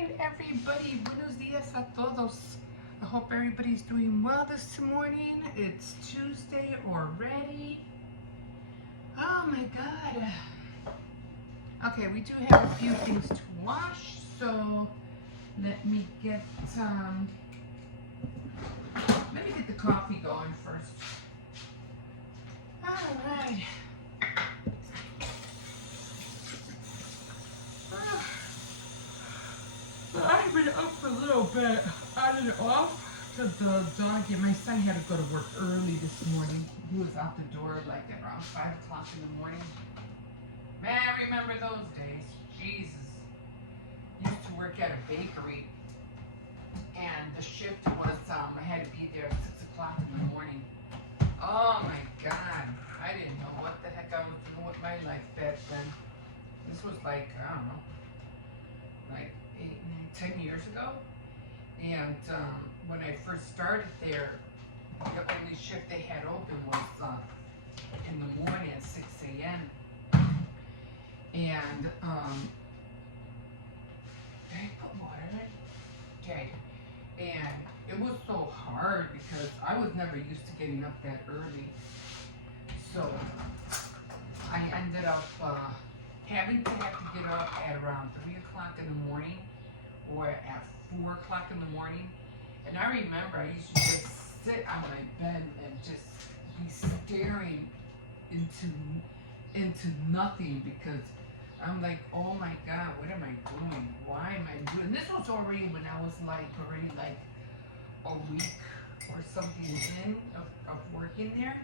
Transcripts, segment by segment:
morning, everybody. Buenos dias a todos. I hope everybody's doing well this morning. It's Tuesday already. Oh my God. Okay, we do have a few things to wash, so let me get the coffee going first. All right. I've been up a little bit on and off because the dog and my son had to go to work early this morning. He was out the door like around 5 o'clock in the morning. Man, I remember those days. Jesus. Used to work at a bakery and the shift was, I had to be there at 6 o'clock in the morning. Oh my God. I didn't know what the heck I was doing with my life back then. This was like, I don't know, like 8, 9, 10 years ago. And when I first started there, the only shift they had open was in the morning at 6 a.m. And did I put water in? Okay. And it was so hard because I was never used to getting up that early. So I ended up having to get up at around 3 o'clock in the morning or at 4 o'clock in the morning. And I remember I used to just sit on my bed and just be staring into nothing because I'm like, oh my God, what am I doing? Why am I doing this? Was already when I was like a week or something in of working there.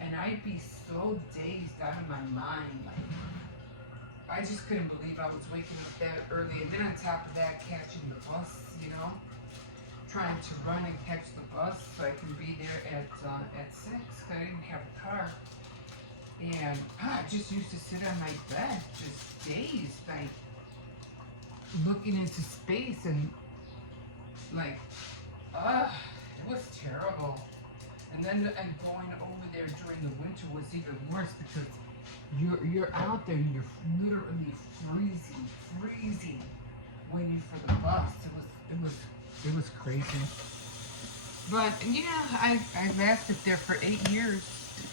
And I'd be so dazed out of my mind, like I just couldn't believe I was waking up that early. And then on top of that, catching the bus, trying to run and catch the bus so I can be there at 6. I didn't have a car. And I just used to sit on my bed, just dazed, like looking into space and like, it was terrible. And then and going over there during the winter was even worse because you're out there and you're literally freezing, waiting for the bus. It was crazy. But yeah, I lasted there for 8 years.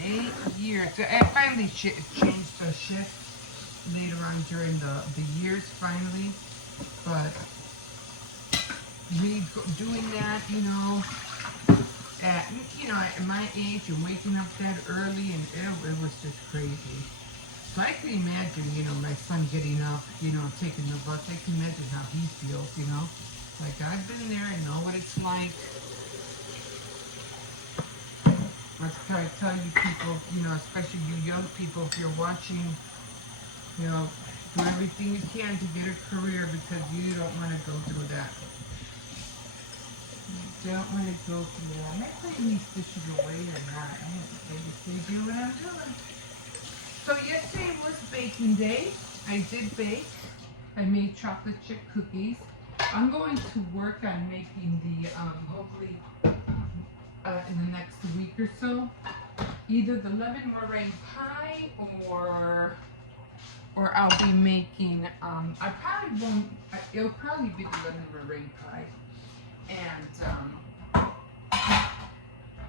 8 years. I finally changed the shift later on during the years finally. But me doing that, at my age and waking up that early, and it was just crazy. So I can imagine, my son getting up, taking the bus. I can imagine how he feels, Like I've been there and know what it's like. Let's try to tell you people, especially you young people, if you're watching, do everything you can to get a career because you don't want to go through that. Don't want to go through that. Am I putting these dishes away or not? I have to say do what I'm doing. So yesterday was baking day. I did bake. I made chocolate chip cookies. I'm going to work on making the, hopefully, in the next week or so, either the lemon meringue pie or I'll be making, I probably won't, it'll probably be the lemon meringue pie.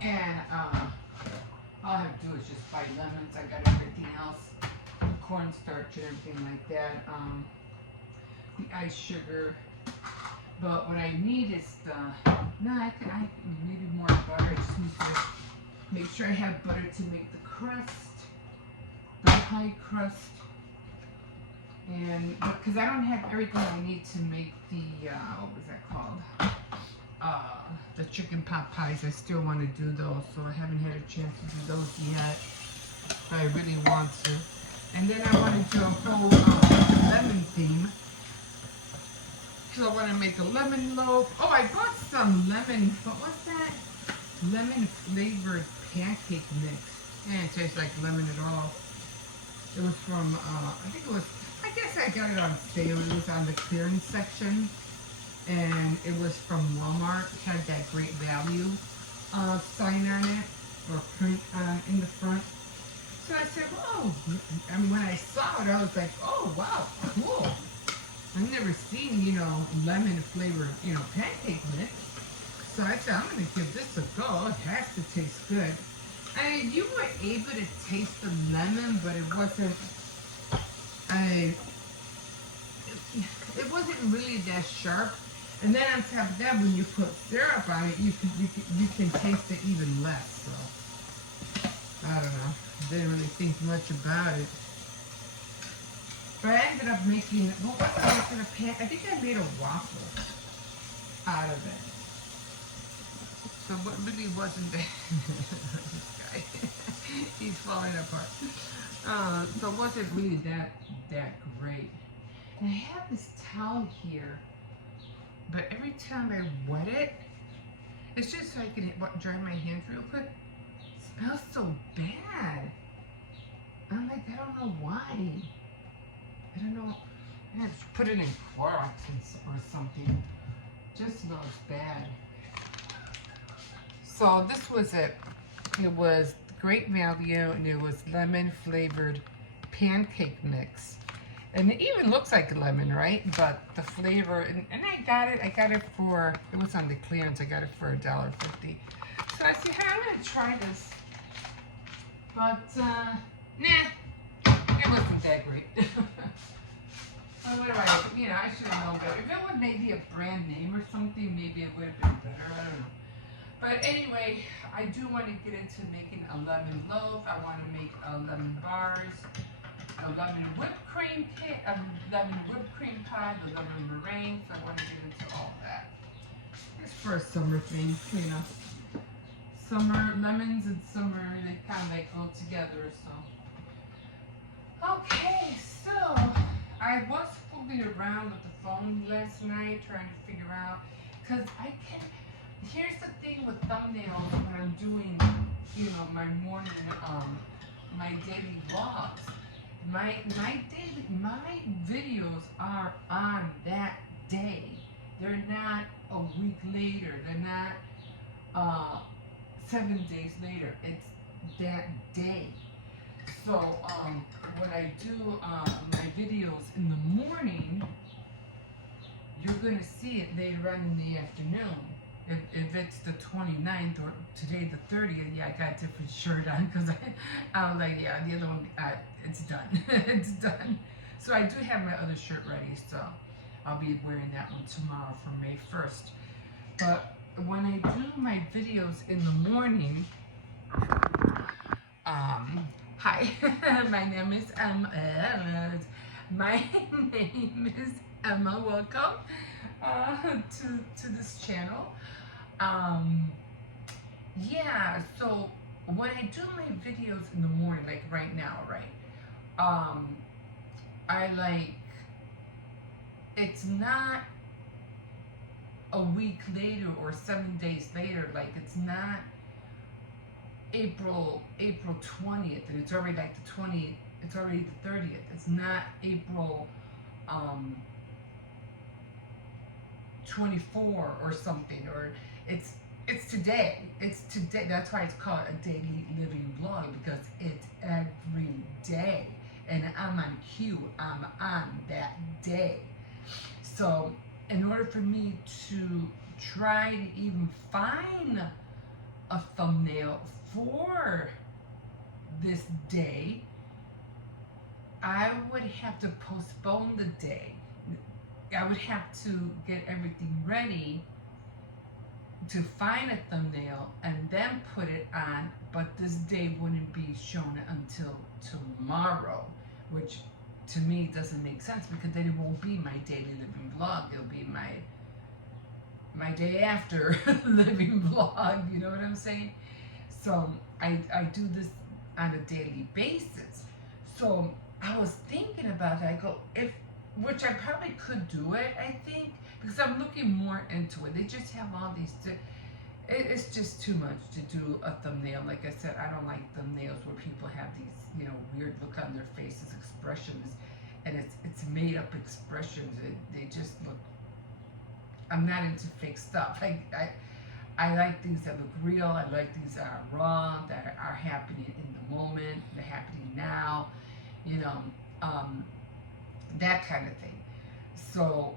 And all I have to do is just buy lemons. I got everything else, cornstarch and everything like that, the ice sugar. But what I need is I maybe more butter. I just need to make sure I have butter to make the crust, the pie crust. And because I don't have everything I need to make the what was that called? The chicken pot pies. I still want to do those, so I haven't had a chance to do those yet. But I really want to. And then I want to do a whole lemon theme. So I want to make a lemon loaf. Oh, I bought some lemon. What was that? Lemon flavored pancake mix. Yeah, it tastes like lemon at all. It was from I guess I got it on sale. It was on the clearance section. And it was from Walmart. It had that great value sign on it, or print in the front. So I said, whoa. And when I saw it, I was like, oh, wow, cool. I've never seen, you know, lemon flavored, you know, pancake mix. So I thought I'm gonna give this a go. It has to taste good. You were able to taste the lemon, but it wasn't. I. It wasn't really that sharp. And then on top of that, when you put syrup on it, you can taste it even less. So I don't know. Didn't really think much about it. But I ended up making. What was I making a pan? I think I made a waffle out of it. So what really wasn't that? This guy, he's falling apart. So it wasn't really that great. And I have this towel here, but every time I wet it, it's just so I can dry my hands real quick. It smells so bad. I'm like, I don't know why. I don't know. I have to put it in Clorox or something. It just smells bad. So this was it. It was great value, and it was lemon flavored pancake mix. And it even looks like lemon, right? But the flavor, and I got it for, it was on the clearance, I got it for $1.50. So I said, hey, I'm gonna try this. But, nah, it wasn't that great. Well, what do I should have known better. If it was maybe a brand name or something, maybe it would have been better, I don't know. But anyway, I do want to get into making a lemon loaf. I want to make lemon bars, a lemon whipped cream cake, a lemon whipped cream pie, the lemon meringue. So I want to get into all that. It's for a summer thing, you know. Summer lemons and summer, they kind of like go together. So okay, so I was fooling around with the phone last night trying to figure out, because I can't. Here's the thing with thumbnails when I'm doing, you know, my morning, my daily vlogs. My videos are on that day. They're not a week later. They're not 7 days later. It's that day. So when I do my videos in the morning, you're gonna see it later on in the afternoon. If it's the 29th or today the 30th, yeah, I got a different shirt on because I was like, yeah, the other one, it's done. It's done. So I do have my other shirt ready, so I'll be wearing that one tomorrow for May 1st. But when I do my videos in the morning, hi, my name is Emma. My name is Emma. Welcome to this channel. Yeah, so when I do my videos in the morning, like right now, right, I like, it's not a week later or 7 days later, like it's not April 20th, and it's already like the 20th, it's already the 30th, it's not April 24 or something, or it's today. It's today. That's why it's called a daily living vlog, because it's every day, and I'm on cue. I'm on that day. So in order for me to try to even find a thumbnail for this day, I would have to postpone the day. I would have to get everything ready to find a thumbnail and then put it on, but this day wouldn't be shown until tomorrow, which to me doesn't make sense, because then it won't be my daily living vlog. It'll be my day after living vlog, you know what I'm saying? So I do this on a daily basis. So I was thinking about it. I go, which I probably could do it, I think, because I'm looking more into it. They just have all these, it's just too much to do a thumbnail. Like I said, I don't like thumbnails where people have these, you know, weird look on their faces, expressions, and it's made up expressions. They just look, I'm not into fake stuff. I like things that look real. I like things that are raw, that are happening in the moment, they're happening now, you know, that kind of thing. So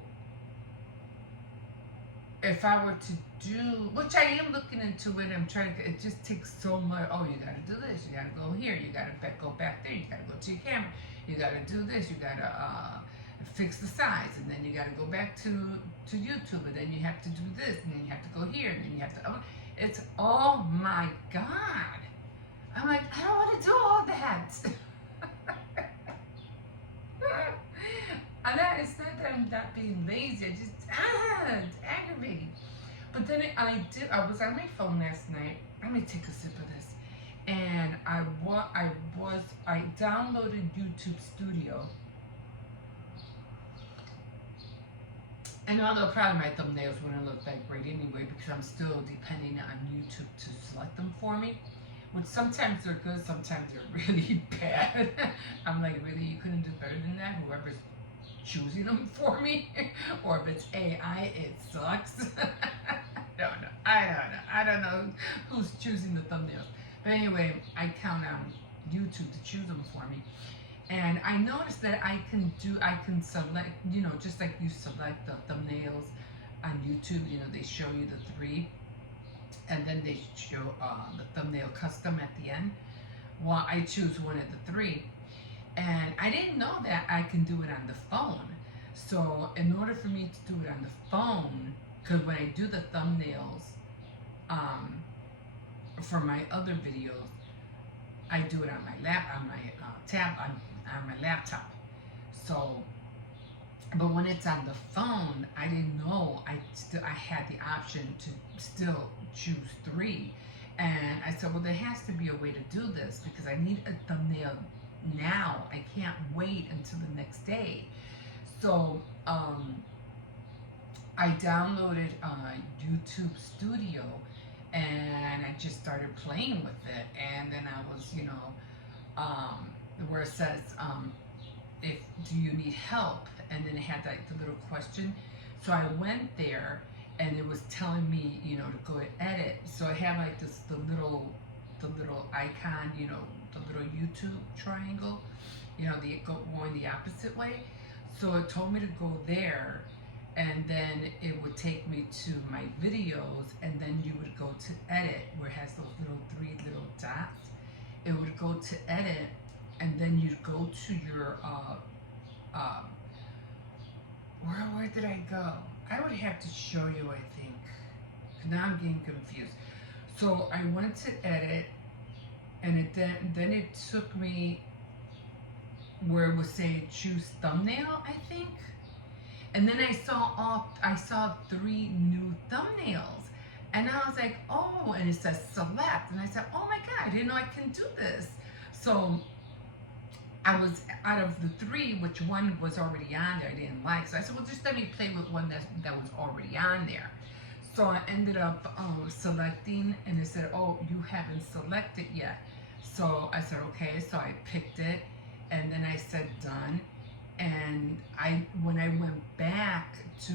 if I were to do, which I am looking into it, I'm trying to, it just takes so much. Oh, you gotta do this, you gotta go here, you gotta go back there, you gotta go to your camera, you gotta do this, you gotta fix the size, and then you gotta go back to YouTube, and then you have to do this, and then you have to go here, and then you have to, oh, it's, oh my God. I'm like, I don't want to do all that. And that, it's not that I'm not being lazy. I just, it's aggravating. But then I was on my phone last night. Let me take a sip of this. And I downloaded YouTube Studio. And although probably my thumbnails wouldn't look that great anyway, because I'm still depending on YouTube to select them for me. Which sometimes they're good, sometimes they're really bad. I'm like, really, you couldn't do better than that? Whoever's choosing them for me, or if it's AI, it sucks. I don't know who's choosing the thumbnails. But anyway, I count on YouTube to choose them for me. And I noticed that I can select, just like you select the thumbnails on YouTube, they show you the 3, and then they show the thumbnail custom at the end. Well, I choose one of the 3. And I didn't know that I can do it on the phone. So in order for me to do it on the phone, because when I do the thumbnails for my other videos, I do it on my on my laptop. So, but when it's on the phone, I didn't know I had the option to still choose 3. And I said, well, there has to be a way to do this because I need a thumbnail now. I can't wait until the next day. So I downloaded YouTube Studio and I just started playing with it. And then I was, where it says, if do you need help? And then it had like the little question. So I went there and it was telling me, to go and edit. So I had like the little icon, the little YouTube triangle, going the opposite way. So it told me to go there, and then it would take me to my videos, and then you would go to edit, where it has those 3 little dots. It would go to edit, and then you'd go to your, where did I go? I would have to show you, I think. Now I'm getting confused. So I went to edit, and then it took me where it would say choose thumbnail, I think. And then I saw 3 new thumbnails. And I was like, oh, and it says select. And I said, oh my God, I didn't know I can do this. So I was, out of the 3, which one was already on there I didn't like. So I said, well, just let me play with one that was already on there. So I ended up selecting, and it said, oh, you haven't selected yet. So I said, okay. So I picked it, and then I said done. And when I went back to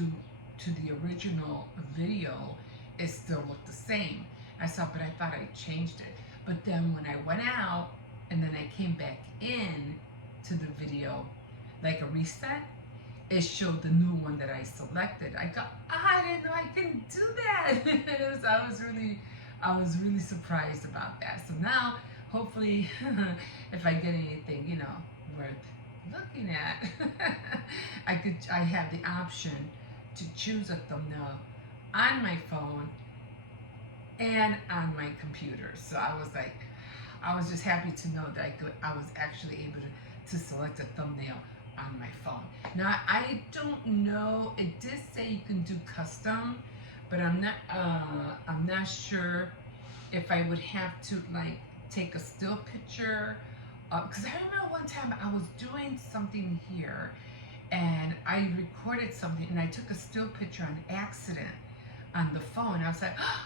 the original video, it still looked the same. I said, but I thought I changed it. But then when I went out and then I came back in to the video, like a reset, it showed the new one that I selected. I go, I didn't know I can do that. I was really surprised about that. So now, hopefully, if I get anything, worth looking at, I have the option to choose a thumbnail on my phone and on my computer. So I was just happy to know that I was actually able to select a thumbnail on my phone. Now I don't know. It did say you can do custom, but I'm not sure if I would have to like take a still picture. Because I remember one time I was doing something here, and I recorded something, and I took a still picture on accident on the phone. I was like, oh,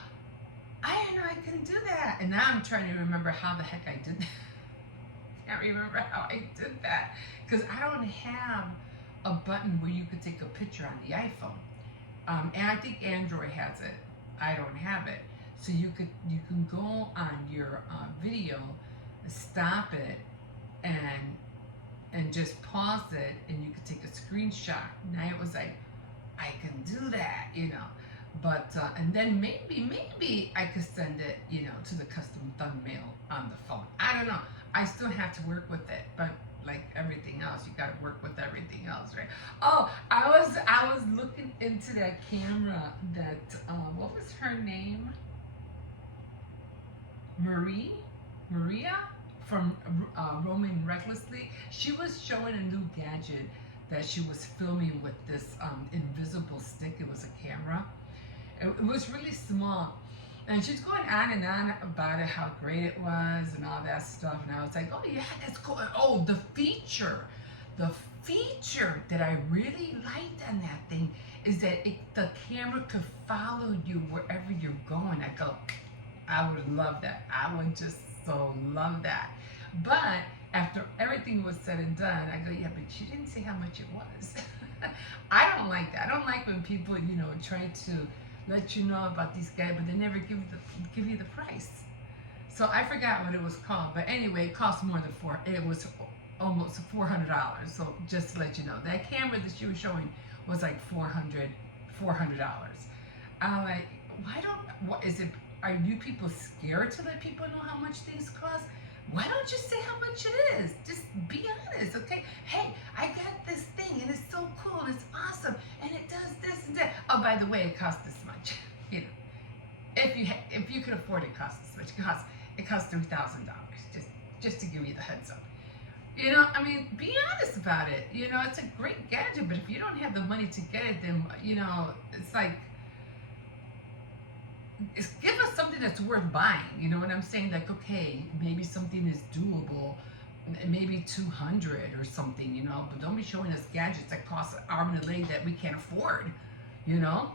I didn't know I can do that. And now I'm trying to remember how the heck I did that. I can't remember how I did that. Because I don't have a button where you could take a picture on the iPhone. And I think Android has it. I don't have it. So you can go on your video, stop it, and and just pause it, and you could take a screenshot. Now it was like, I can do that, you know. But and then maybe I could send it, you know, to the custom thumbnail on the phone. I don't know. I still have to work with it, but like everything else, you got to work with everything else, right? Oh, I was looking into that camera that what was her name? Maria from Roaming Recklessly. She was showing a new gadget that she was filming with this invisible stick. It was a camera. It was really small. And she's going on and on about it, how great it was and all that stuff. And I was like, oh yeah, that's cool. Oh, the feature that I really liked on that thing is that the camera could follow you wherever you're going. I go, I would love that. I would just so love that. But after everything was said and done, I go, yeah, but you didn't say how much it was. I don't like that. I don't like when people, you know, try to let you know about these guys, but they never give you the price. So I forgot what it was called, but anyway, it cost more than it was almost $400. So just to let you know, that camera that she was showing was like $400. I'm like, are you people scared to let people know how much things cost? Why don't you say how much it is? Just be honest, okay? Hey, I got this thing and it's so cool, it's awesome, and it does this and that. Oh, by the way, it costs this much. You know, if you could afford it, costs this much. It costs $3,000. Just to give you the heads up. You know, I mean, be honest about it. You know, it's a great gadget, but if you don't have the money to get it, then you know, it's like, give us something that's worth buying. You know what I'm saying? Like, okay, maybe something is doable, maybe 200 or something, you know, but don't be showing us gadgets that cost an arm and a leg that we can't afford, you know.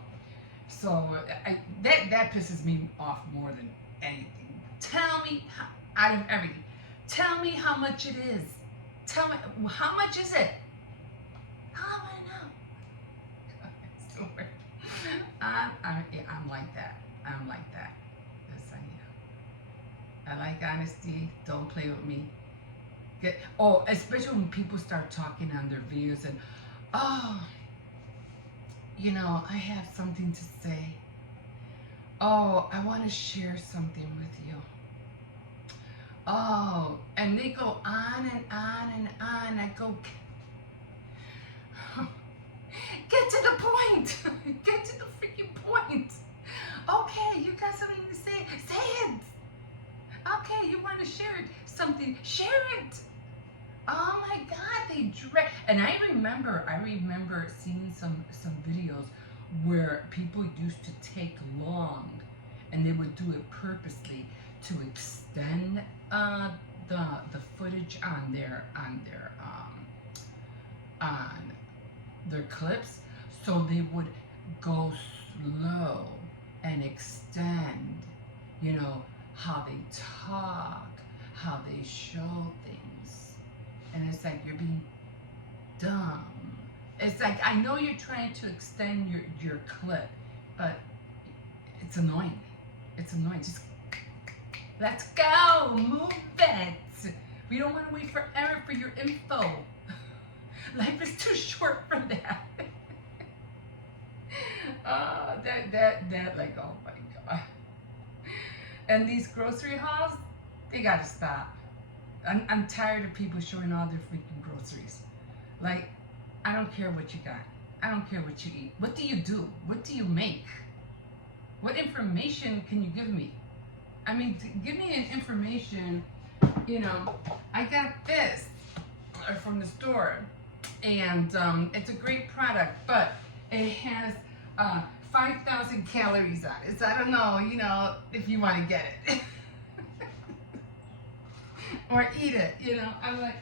So that pisses me off more than anything. Tell me out of everything, tell me how much it is. Tell me, how much is it? How am I know? I'm like that. I'm like that. Yes, I am. I like honesty. Don't play with me. Especially when people start talking on their videos and, oh, you know, I have something to say. Oh, I want to share something with you. Oh, and they go on and on and on. I go, get to the point. Get to the freaking point. Okay, you got something to say. Say it. Okay, you want to share something. Share it. Oh my God, they drag. And I remember seeing some videos where people used to take long, and they would do it purposely to extend the footage on their clips, so they would go slow and extend, you know, how they talk, how they show things. And it's like, you're being dumb. It's like, I know you're trying to extend your clip, but it's annoying. It's annoying. Just let's go, move it. We don't want to wait forever for your info. Life is too short for that. That like, oh my God. And these grocery hauls, they gotta stop. I'm tired of people showing all their freaking groceries. Like, I don't care what you got. I don't care what you eat. What do you do? What do you make? What information can you give me? I mean, give me an information, you know, I got this from the store, and it's a great product, but it has 5,000 calories on it. So I don't know, you know, if you want to get it. Or eat it, you know. I'm like,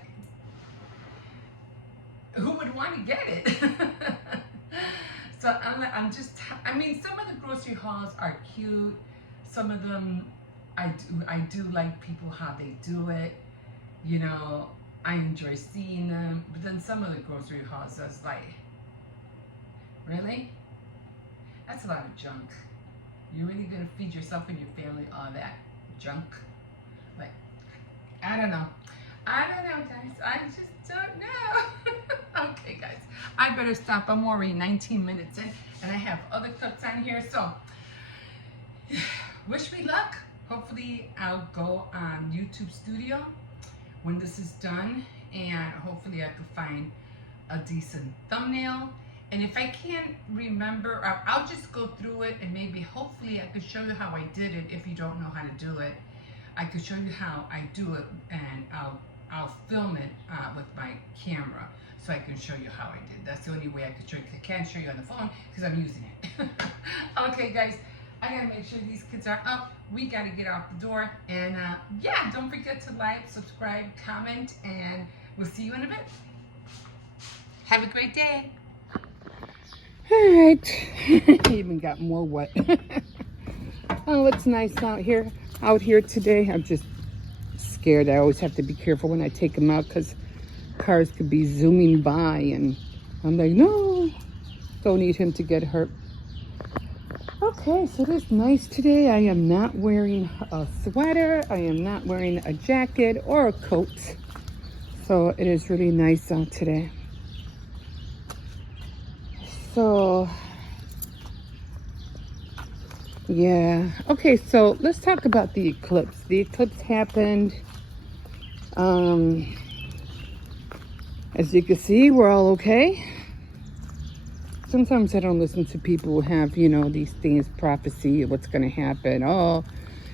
who would want to get it? So I mean, some of the grocery hauls are cute. Some of them, I do like people how they do it. You know, I enjoy seeing them. But then some of the grocery hauls, I was like, really? That's a lot of junk. You're really gonna feed yourself and your family all that junk? Like, I don't know, guys. don't know. Okay, guys, I better stop. I'm already 19 minutes in, and I have other clips on here. So, wish me luck. Hopefully, I'll go on YouTube Studio when this is done, and hopefully, I can find a decent thumbnail. And if I can't remember, I'll just go through it, and maybe, hopefully, I can show you how I did it. If you don't know how to do it, I can show you how I do it, and I'll film it with my camera, so I can show you how I did. That's the only way I can show you. I can't show you on the phone because I'm using it. Okay, guys, I gotta make sure these kids are up. We gotta get out the door, and yeah, don't forget to like, subscribe, comment, and we'll see you in a bit. Have a great day. All right, even got more wet. Oh, it's nice out here today. I'm just scared. I always have to be careful when I take them out because cars could be zooming by, and I'm like, no, don't need him to get hurt. Okay, so it is nice today. I am not wearing a sweater. I am not wearing a jacket or a coat. So it is really nice out today. So, yeah. Okay, so let's talk about the eclipse. The eclipse happened. As you can see, we're all okay. Sometimes I don't listen to people who have, you know, these things, prophecy of what's going to happen. Oh,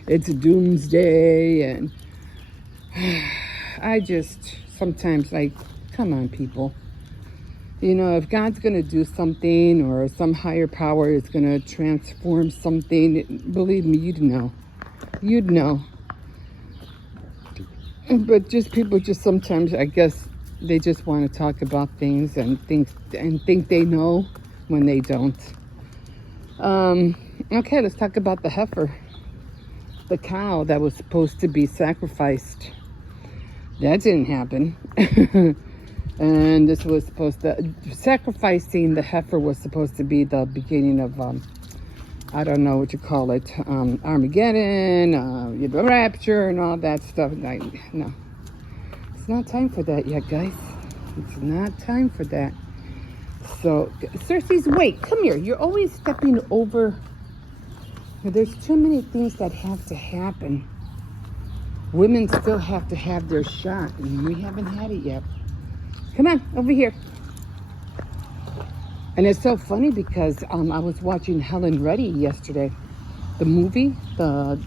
it's a doomsday. And I just sometimes like, come on, people. You know, if God's going to do something, or some higher power is going to transform something, believe me, you'd know. You'd know. But just people just sometimes, I guess, they just want to talk about things and think they know when they don't. Okay, let's talk about the heifer. The cow that was supposed to be sacrificed. That didn't happen. And this was supposed to, sacrificing the heifer was supposed to be the beginning of, I don't know what you call it, Armageddon, the rapture and all that stuff. No, it's not time for that yet, guys. It's not time for that. So, Cersei's, wait, come here. You're always stepping over. There's too many things that have to happen. Women still have to have their shot, and we haven't had it yet. Come on, over here. And it's so funny because I was watching Helen Reddy yesterday. The movie, it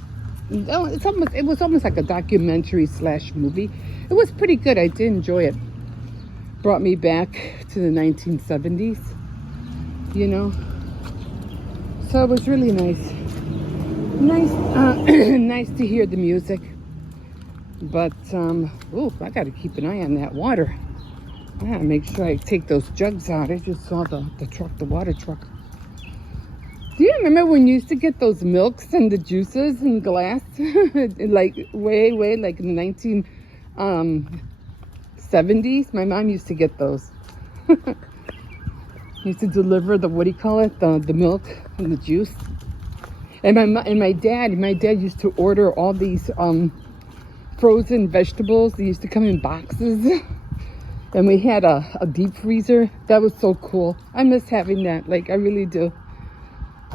was almost like a documentary / movie. It was pretty good. I did enjoy it. Brought me back to the 1970s, you know. So it was really nice. Nice to hear the music. But, I got to keep an eye on that water. I gotta make sure I take those jugs out. I just saw the truck, the water truck. Do you remember when you used to get those milks and the juices in glass? Like way, like in the 1970s? My mom used to get those. Used to deliver the, what do you call it? The milk and the juice. And my dad used to order all these frozen vegetables. They used to come in boxes. And we had a deep freezer. That was so cool. I miss having that. Like, I really do.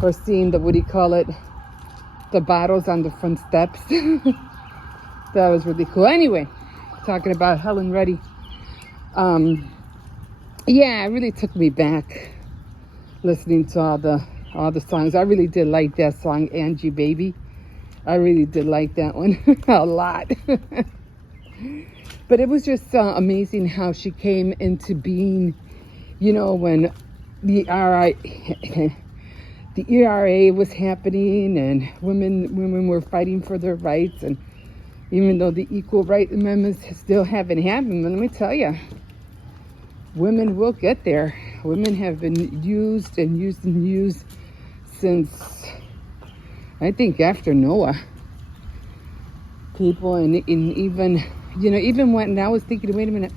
Or seeing the, what do you call it? The bottles on the front steps. That was really cool. Anyway, talking about Helen Reddy. Yeah, it really took me back. Listening to all the songs. I really did like that song, Angie Baby. I really did like that one. A lot. But it was just amazing how she came into being, you know, when the ERA was happening and women were fighting for their rights. And even though the Equal Rights Amendments still haven't happened, but let me tell you, women will get there. Women have been used since, I think, after Noah. People, and even... You know, even when I was thinking, wait a minute,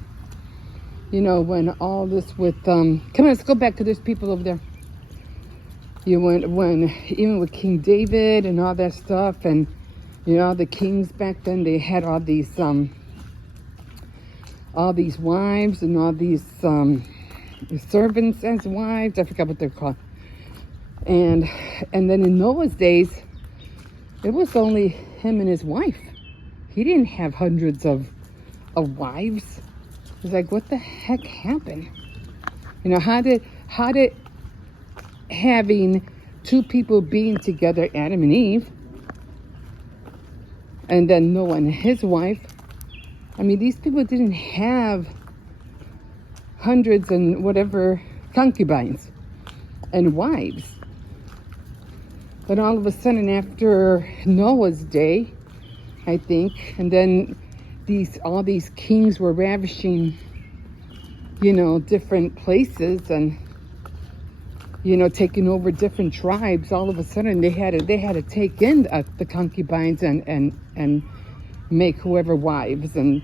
you know, when all this with, come on, let's go back to those people over there. You when even with King David and all that stuff, and, you know, the kings back then, they had all these, all these wives and all these servants as wives. I forgot what they're called. And then in Noah's days, it was only him and his wife. He didn't have hundreds of wives. It's like, what the heck happened? You know, how did having two people being together, Adam and Eve, and then Noah and his wife, I mean, these people didn't have hundreds and whatever concubines and wives. But all of a sudden, after Noah's day, I think, and then all these kings were ravishing, you know, different places and, you know, taking over different tribes. All of a sudden, they had to take in the concubines and make whoever wives, and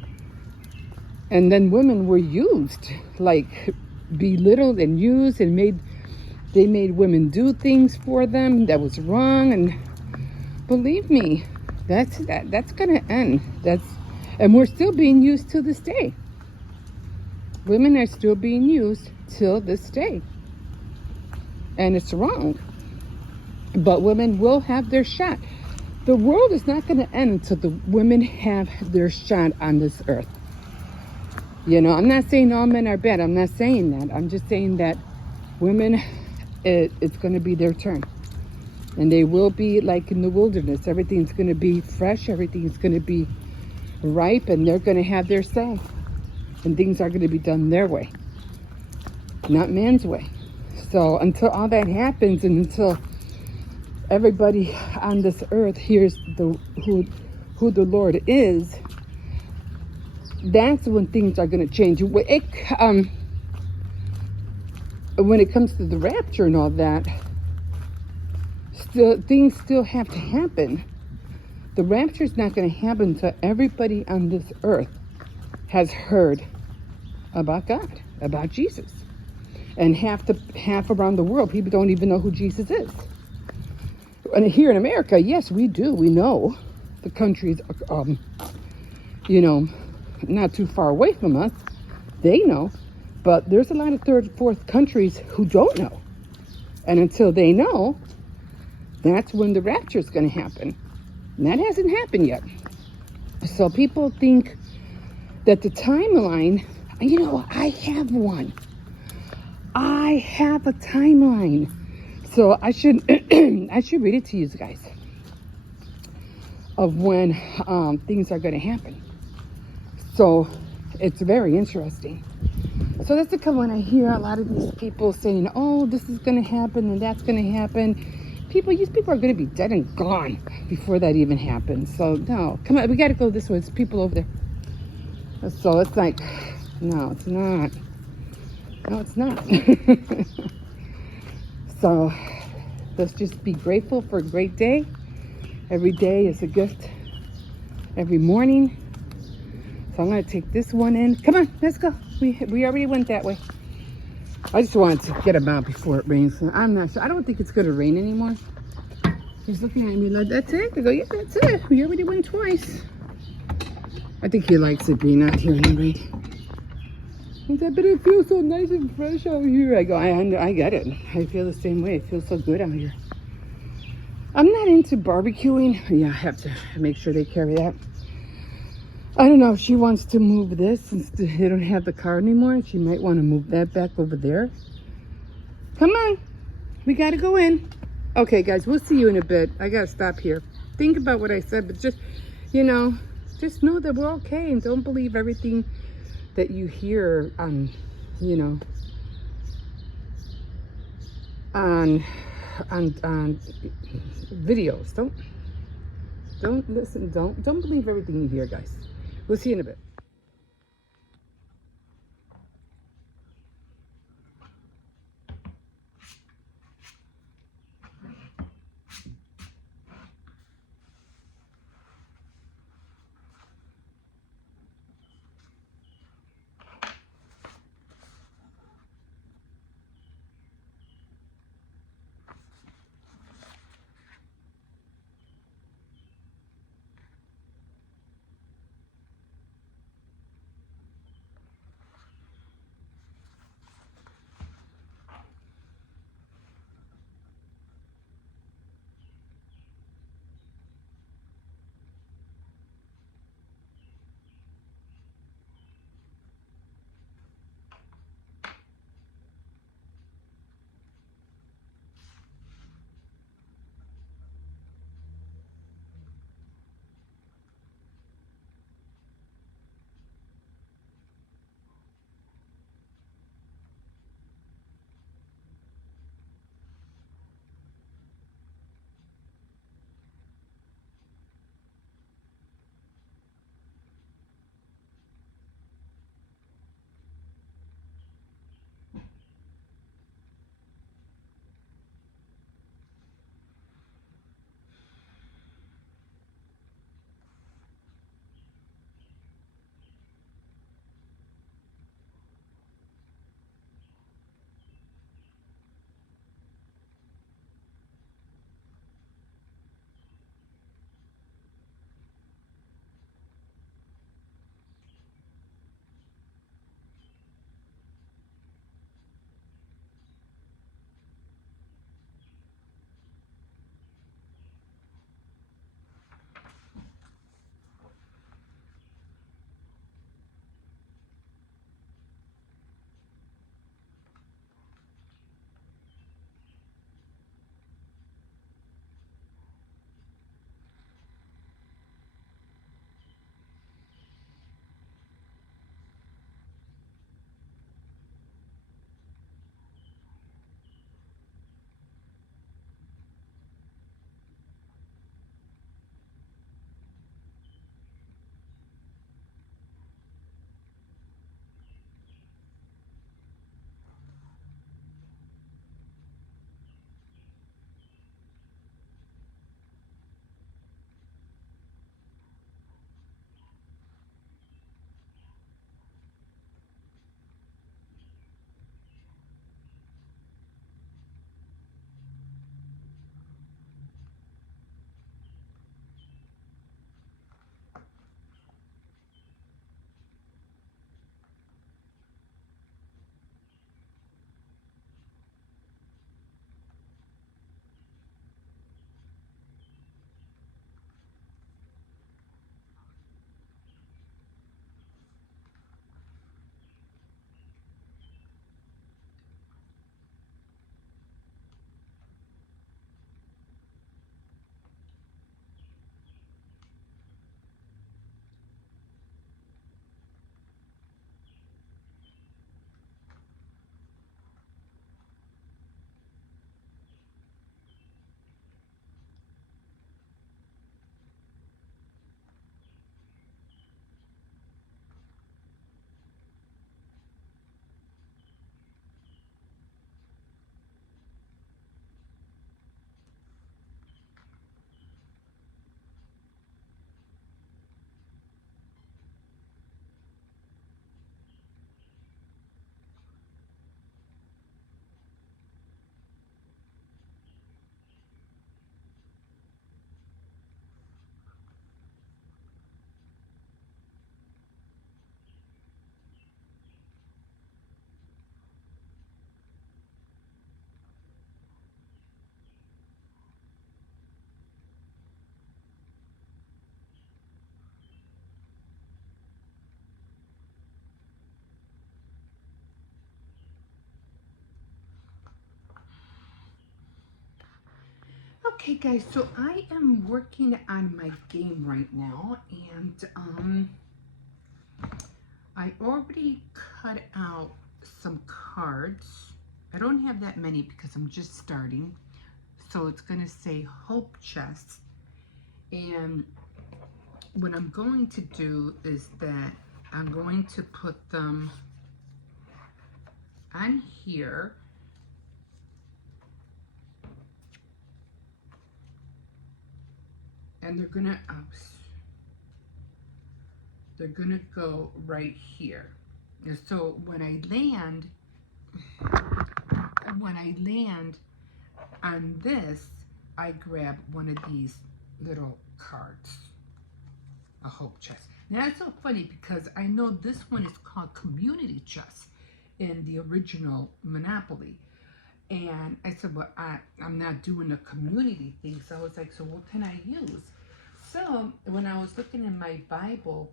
then women were used, like belittled and used, and they made women do things for them that was wrong. And believe me, that's gonna end. And we're still being used to this day. Women are still being used till this day, and it's wrong. But women will have their shot. The world is not going to end until the women have their shot on this earth. You know, I'm not saying all men are bad. I'm not saying that. I'm just saying that women, it's going to be their turn. And they will be like in the wilderness. Everything's going to be fresh. Everything's going to be ripe. And they're going to have their say. And things are going to be done their way, not man's way. So until all that happens, and until everybody on this earth hears who the Lord is, that's when things are going to change. When it comes to the rapture and all that, things still have to happen. The rapture is not going to happen until everybody on this earth has heard about God, about Jesus. And half around the world, people don't even know who Jesus is. And here in America, yes, we do. We know the countries, you know, not too far away from us. They know. But there's a lot of third, fourth countries who don't know. And until they know, that's when the rapture is going to happen. And that hasn't happened yet. So people think that the timeline, you know, I have one. I have a timeline. So I should I should read it to you guys of when things are going to happen. So it's very interesting. So that's the when I hear a lot of these people saying, oh, this is going to happen and that's going to happen. These people are going to be dead and gone before that even happens. So no, come on, we got to go this way. There's people over there. So it's like, no, it's not. No, it's not. So let's just be grateful for a great day. Every day is a gift. Every morning. So I'm going to take this one in. Come on, let's go. We already went that way. I just wanted to get him out before it rains. I'm not sure. I don't think it's going to rain anymore. He's looking at me like, that's it? I go, yeah, that's it. We already went twice. I think he likes it being out here in the rain. He said, but it feels so nice and fresh out here. I go, I get it. I feel the same way. It feels so good out here. I'm not into barbecuing. Yeah, I have to make sure they carry that. I don't know if she wants to move this since they don't have the car anymore. She might want to move that back over there. Come on. We got to go in. Okay, guys, we'll see you in a bit. I got to stop here. Think about what I said, but just, you know, just know that we're okay and don't believe everything that you hear on, you know, on videos. Don't listen. Don't believe everything you hear, guys. We'll see you in a bit. Okay, guys, so I am working on my game right now, and I already cut out some cards. I don't have that many because I'm just starting. So it's going to say Hope Chest. And what I'm going to do is that I'm going to put them on here. And they're gonna go right here. And so when I land on this, I grab one of these little cards, a Hope Chest. Now that's so funny because I know this one is called Community Chest in the original Monopoly. And I said, well, I'm not doing a community thing. So I was like, so what can I use? So when I was looking in my Bible,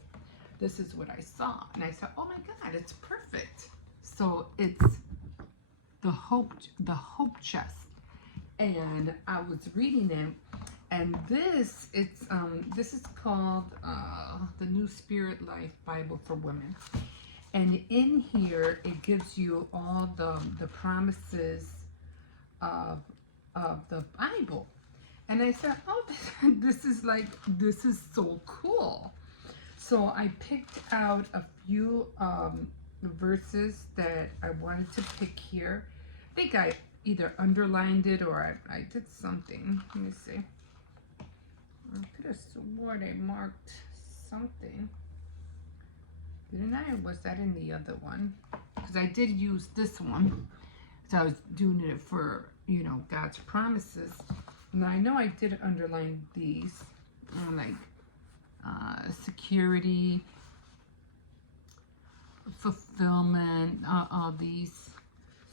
this is what I saw. And I said, oh my God, it's perfect. So it's the Hope Chest. And I was reading it. And this is called the New Spirit Life Bible for Women. And in here, it gives you all the promises of the Bible. And I said, oh, this is so cool. So I picked out a few verses that I wanted to pick here. I think I either underlined it or I did something. Let me see. I could have sworn I marked something. Didn't I? Or was that in the other one? Because I did use this one. So I was doing it for, God's promises. Now I know I did underline these, like security, fulfillment, all these.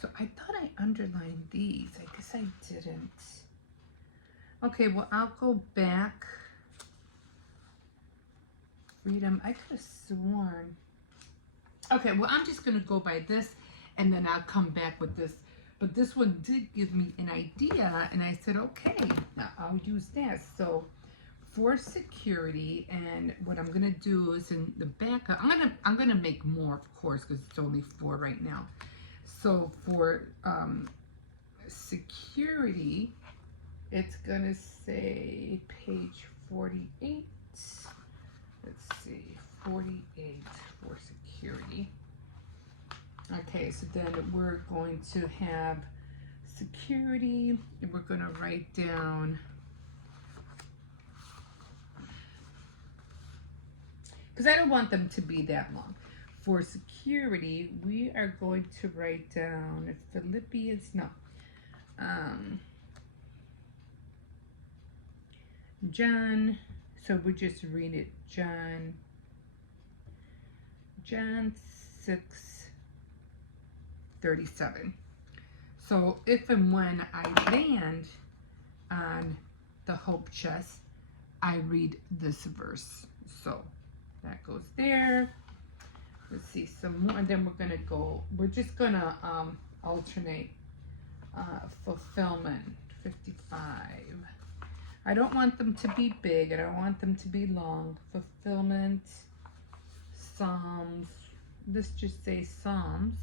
So I thought I underlined these. I guess I didn't. Okay, well, I'll go back. Freedom. I could have sworn. Okay, well, I'm just going to go by this, and then I'll come back with this. But this one did give me an idea, and I said, okay, I'll use that. So for security, and what I'm going to do is in the back, I'm gonna make more, of course, because it's only 4 right now. So for security, it's going to say page 48. Let's see, 48 for security. Okay, so then we're going to have security, and we're going to write down, because I don't want them to be that long. For security, we are going to write down Philippians, John, so we just read it, John 6:37. So if and when I land on the Hope Chest, I read this verse. So that goes there. Let's see some more, and then we're just gonna alternate fulfillment 55. I don't want them to be big, I don't want them to be long. Fulfillment, Psalms, let's just say Psalms.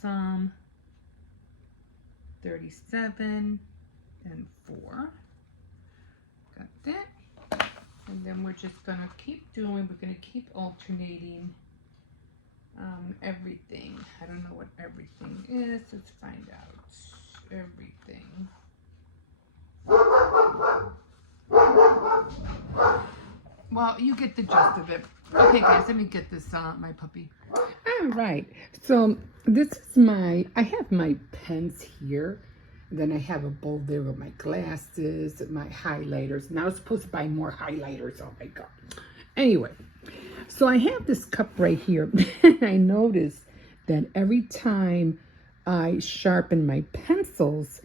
Psalm 37 and 4. Got that. And then we're just gonna keep doing, we're gonna keep alternating everything. I don't know what everything is. Let's find out. Everything. Well, you get the gist of it. Okay, guys, let me get this, my puppy. All right. So this is I have my pens here. And then I have a bowl there with my glasses, my highlighters. And I was supposed to buy more highlighters. Oh, my God. Anyway, so I have this cup right here. And I noticed that every time I sharpen my pencils,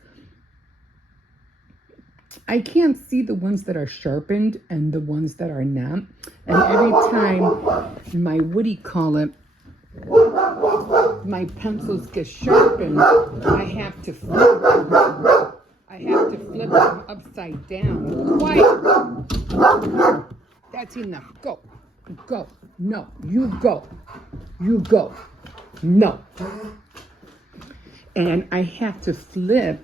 I can't see the ones that are sharpened and the ones that are not. And every time my, what do you call it? my pencils get sharpened, I have to flip them. I have to flip them upside down. Quiet. That's enough. Go. Go. No. You go. You go. No. And I have to flip.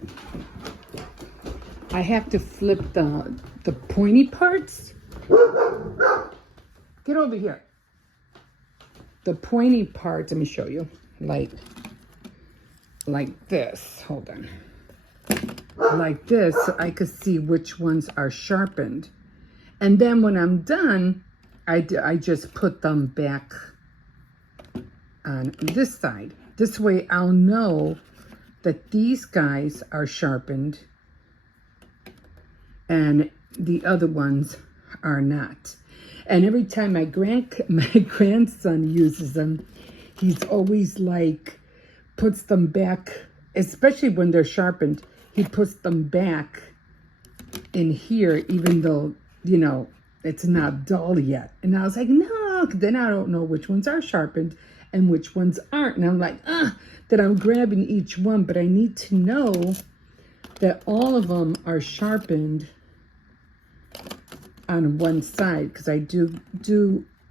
I have to flip the pointy parts. Get over here. The pointy parts, let me show you. Like this. Hold on. Like this, so I could see which ones are sharpened. And then when I'm done, I just put them back on this side. This way I'll know that these guys are sharpened and the other ones are not. And every time my grandson uses them, he's always like, puts them back, especially when they're sharpened, he puts them back in here, even though, you know, it's not dull yet. And I was like, no, then I don't know which ones are sharpened and which ones aren't. And I'm like, that I'm grabbing each one, but I need to know that all of them are sharpened on one side, because I do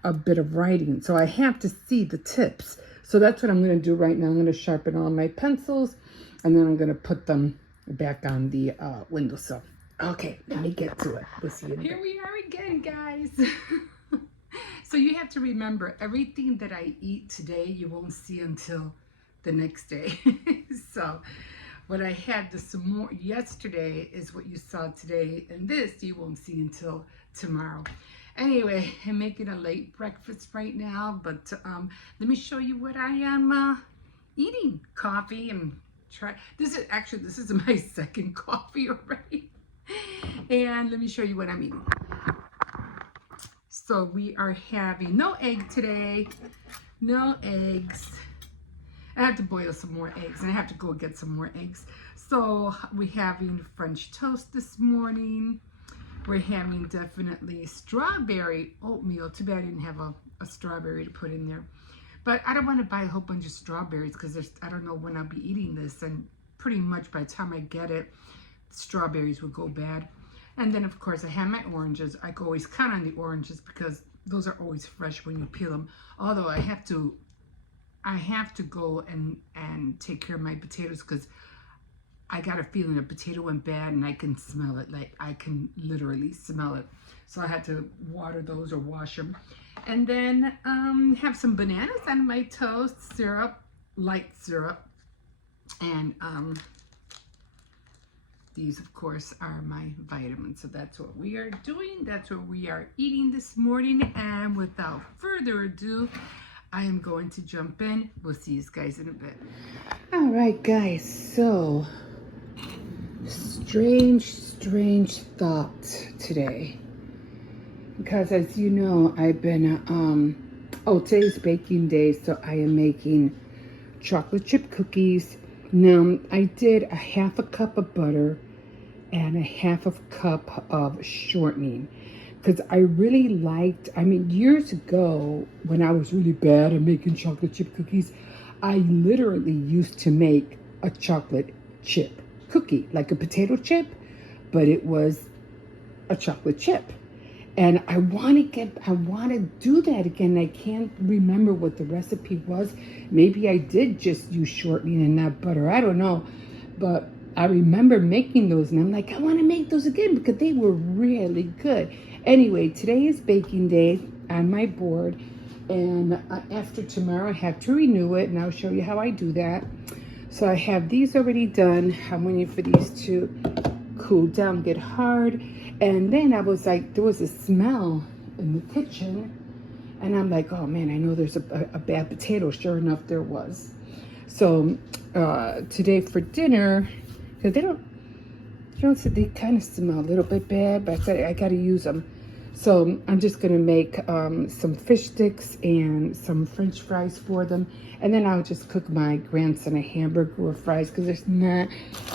a bit of writing, so I have to see the tips. So that's what I'm going to do right now. I'm going to sharpen all my pencils, and then I'm going to put them back on the windowsill. Okay, let me get to it. We'll see you in a bit. Here we are again, guys. So you have to remember, everything that I eat today, you won't see until the next day. So what I had yesterday is what you saw today, and this you won't see until tomorrow. Anyway, I'm making a late breakfast right now, but let me show you what I am eating. Coffee and this is my second coffee already. And let me show you what I'm eating. So we are having no egg today, no eggs. I have to boil some more eggs, and I have to go get some more eggs. So we're having French toast this morning. We're having definitely strawberry oatmeal. Too bad I didn't have a strawberry to put in there. But I don't want to buy a whole bunch of strawberries because I don't know when I'll be eating this. And pretty much by the time I get it, strawberries will go bad. And then, of course, I have my oranges. I can always count on the oranges because those are always fresh when you peel them. Although I have to go and take care of my potatoes because I got a feeling a potato went bad and I can smell it. Like, I can literally smell it. So I had to water those or wash them. And then have some bananas on my toast, syrup, light syrup. And these, of course, are my vitamins. So that's what we are doing. That's what we are eating this morning. And without further ado, I am going to jump in. We'll see you guys in a bit. All right, guys. So, strange thought today. Because as you know, I've been, today's baking day. So I am making chocolate chip cookies. Now, I did a half a cup of butter and a half a cup of shortening. Because I really liked, years ago, when I was really bad at making chocolate chip cookies, I literally used to make a chocolate chip cookie, like a potato chip, but it was a chocolate chip. And I want to do that again. I can't remember what the recipe was. Maybe I did just use shortening and not butter. I don't know. But I remember making those, and I'm like, I want to make those again because they were really good. Anyway, today is baking day on my board, and after tomorrow I have to renew it, and I'll show you how I do that. So I have these already done. I'm waiting for these to cool down, get hard, and then I was like, there was a smell in the kitchen, and I'm like, oh man, I know there's a bad potato. Sure enough, there was. So today for dinner, because they kind of smell a little bit bad, but I got to use them. So I'm just going to make some fish sticks and some French fries for them. And then I'll just cook my grandson a hamburger or fries because there's not,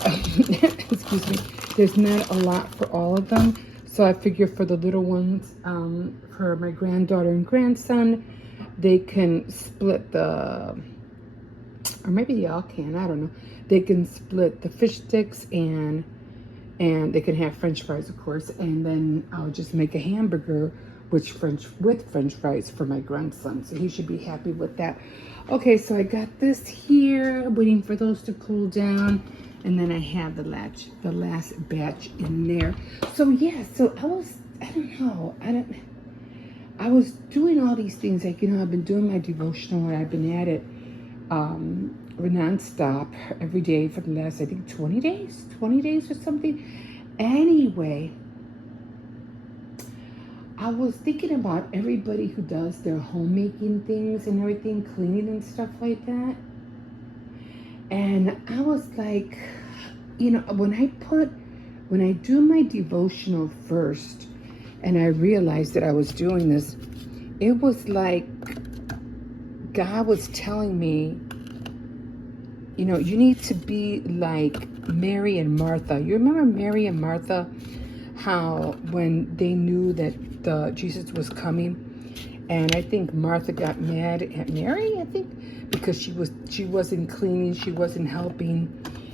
excuse me, there's not a lot for all of them. So I figure for the little ones, for my granddaughter and grandson, they can split the or maybe they all can, I don't know. They can split the fish sticks and they can have French fries, of course, and then I'll just make a hamburger with French fries for my grandson. So he should be happy with that. Okay, so I got this here, waiting for those to cool down, and then I have the last batch in there. So yeah, so I was doing all these things, like, you know, I've been doing my devotional, and I've been at it nonstop every day for the last, I think, 20 days or something. Anyway, I was thinking about everybody who does their homemaking things and everything, cleaning and stuff like that. And I was like, you know, when I do my devotional first, and I realized that I was doing this, it was like God was telling me, you know, you need to be like Mary and Martha. You remember Mary and Martha? How when they knew that Jesus was coming, and I think Martha got mad at Mary, I think, because she wasn't cleaning, she wasn't helping,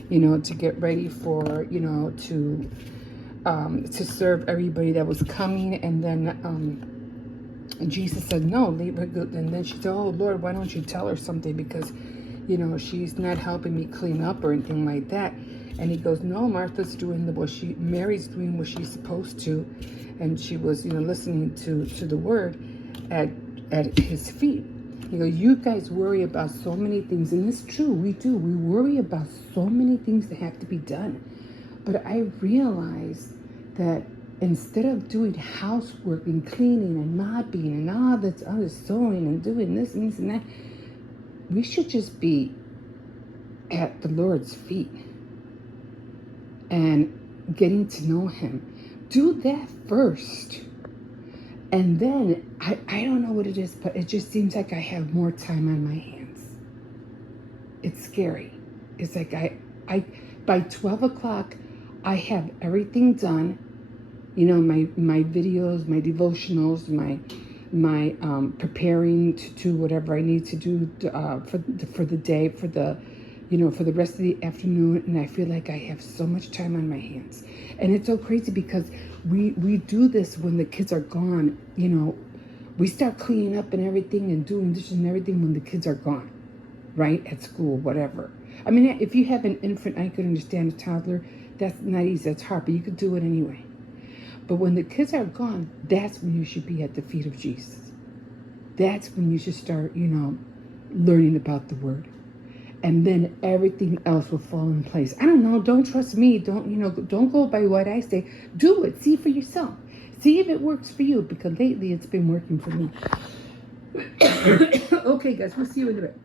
you know, to get ready for, you know, to serve everybody that was coming. And then Jesus said, no, leave her good. And then she said, oh Lord, why don't you tell her something, because, you know, she's not helping me clean up or anything like that. And he goes, no, Martha's doing Mary's doing what she's supposed to. And she was, you know, listening to the word at his feet. He goes, you guys worry about so many things. And it's true, we do. We worry about so many things that have to be done. But I realized that instead of doing housework and cleaning and mopping and all this other sewing and doing this and this and that, we should just be at the Lord's feet and getting to know him. Do that first. And then, I don't know what it is, but it just seems like I have more time on my hands. It's scary. It's like I by 12 o'clock, I have everything done. You know, my videos, my devotionals, my preparing to do whatever I need to do for the day, for the rest of the afternoon. And I feel like I have so much time on my hands. And it's so crazy because we do this when the kids are gone. You know, we start cleaning up and everything and doing this and everything when the kids are gone, right? At school, whatever. I mean, if you have an infant, I could understand a toddler. That's not easy, that's hard, but you could do it anyway. But when the kids are gone, that's when you should be at the feet of Jesus. That's when you should start, you know, learning about the word. And then everything else will fall in place. I don't know, don't trust me. Don't go by what I say. Do it, see for yourself. See if it works for you, because lately it's been working for me. Okay, guys, we'll see you in a bit.